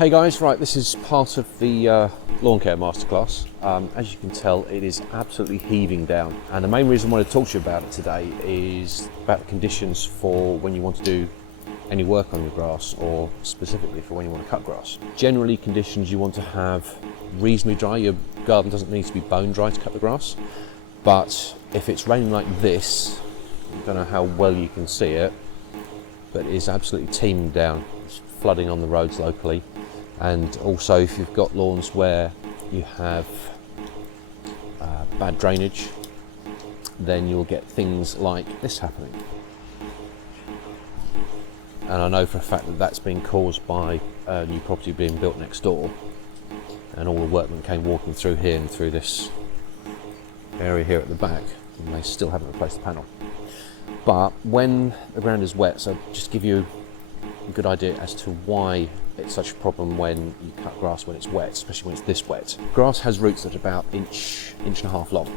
Hey guys, right, this is part of the lawn care masterclass. As you can tell, it is absolutely heaving down, and the main reason I want to talk to you about it today is about the conditions for when you want to do any work on your grass, or specifically for when you want to cut grass. Generally, conditions you want to have reasonably dry. Your garden doesn't need to be bone dry to cut the grass, but if it's raining like this, I don't know how well you can see it, but it is absolutely teeming down. It's flooding on the roads locally. And also, if you've got lawns where you have bad drainage, then you'll get things like this happening. And I know for a fact that that's been caused by a new property being built next door, and all the workmen came walking through here and through this area here at the back, and they still haven't replaced the panel. But when the ground is wet, so just give you a good idea as to why it's such a problem when you cut grass when it's wet, especially when it's this wet. Grass has roots that are about inch and a half long,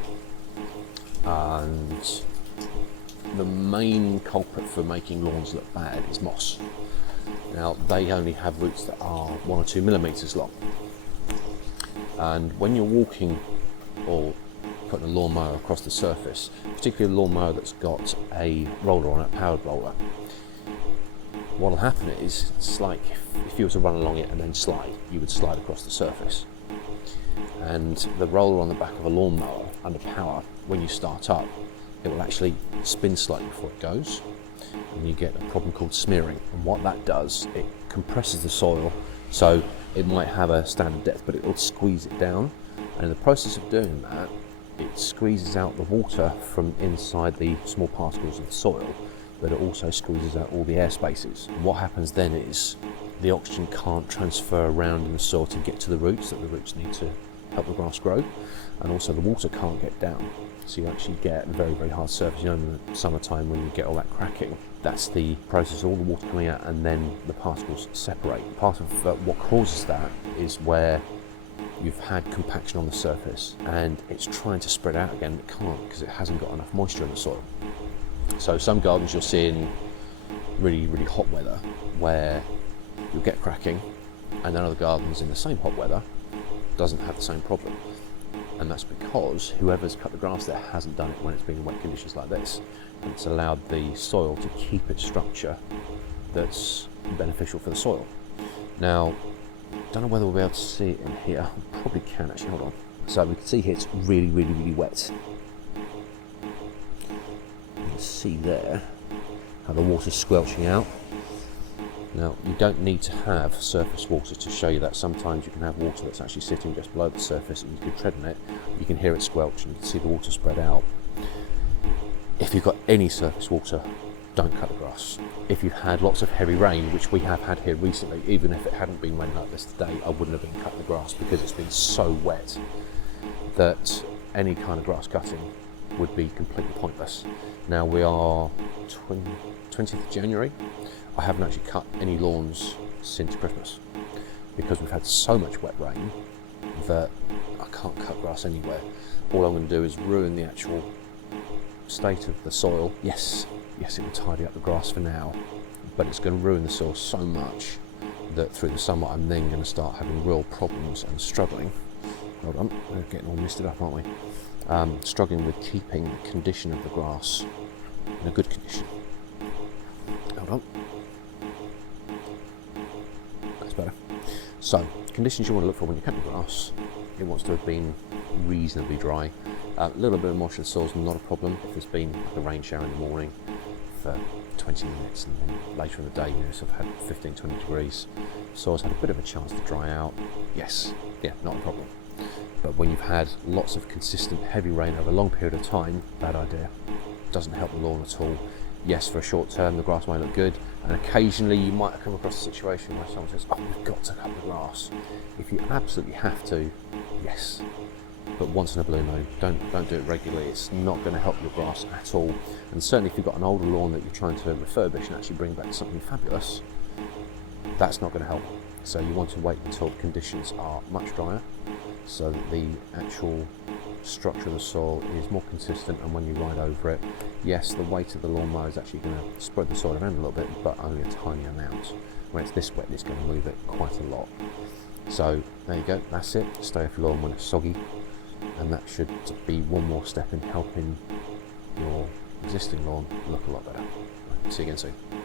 and the main culprit for making lawns look bad is moss. Now, they only have roots that are 1 or 2 millimeters long, and when you're walking or putting a lawnmower across the surface, particularly a lawnmower that's got a roller on it, powered roller, what'll happen is, it's like if you were to run along it and then slide, you would slide across the surface. And the roller on the back of a lawnmower under power, when you start up, it will actually spin slightly before it goes, and you get a problem called smearing. And what that does, it compresses the soil, so it might have a standard depth, but it will squeeze it down. And in the process of doing that, it squeezes out the water from inside the small particles of the soil, but it also squeezes out all the air spaces. What happens then is the oxygen can't transfer around in the soil to get to the roots that the roots need to help the grass grow, and also the water can't get down. So you actually get a very, very hard surface. You know, in the summertime when you get all that cracking, that's the process, all the water coming out and then the particles separate. Part of what causes that is where you've had compaction on the surface and it's trying to spread out again, it can't because it hasn't got enough moisture in the soil. So some gardens you'll see in really, really hot weather where you'll get cracking, and then other gardens in the same hot weather doesn't have the same problem. And that's because whoever's cut the grass there hasn't done it when it's been in wet conditions like this. And it's allowed the soil to keep its structure that's beneficial for the soil. Now, don't know whether we'll be able to see it in here. We probably can actually, hold on. So we can see here it's really, really, really wet. See there how the water's squelching out. Now, you don't need to have surface water to show you that. Sometimes you can have water that's actually sitting just below the surface and you can tread on it, you can hear it squelch and you can see the water spread out. If you've got any surface water, don't cut the grass. If you've had lots of heavy rain, which we have had here recently, even if it hadn't been raining like this today, I wouldn't have been cutting the grass because it's been so wet that any kind of grass cutting would be completely pointless. Now we are 20th of January. I haven't actually cut any lawns since Christmas because we've had so much wet rain that I can't cut grass anywhere. All I'm going to do is ruin the actual state of the soil. Yes, it will tidy up the grass for now, but it's going to ruin the soil so much that through the summer I'm then going to start having real problems and struggling. Hold on, we're getting all misted up, aren't we? Struggling with keeping the condition of the grass in a good condition. Hold on. That's better. So, conditions you want to look for when you're cutting grass, it wants to have been reasonably dry. A little bit of moisture in the soil is not a problem. If there's been like a rain shower in the morning for 20 minutes and then later in the day, sort of had 15, 20 degrees, soil's had a bit of a chance to dry out. Yes, not a problem. But when you've had lots of consistent heavy rain over a long period of time, bad idea. Doesn't help the lawn at all. Yes, for a short term, the grass may look good, and occasionally you might come across a situation where someone says, oh, we've got to cut the grass. If you absolutely have to, yes. But once in a blue moon, don't do it regularly. It's not going to help your grass at all. And certainly if you've got an older lawn that you're trying to refurbish and actually bring back something fabulous, that's not going to help. So you want to wait until the conditions are much drier, so that the actual structure of the soil is more consistent, and when you ride over it, yes, the weight of the lawnmower is actually going to spread the soil around a little bit, but only a tiny amount. when it's this wet, it's going to move it quite a lot. So there you go, that's it. Stay off your lawn when it's soggy, and that should be one more step in helping your existing lawn look a lot better. See you again soon.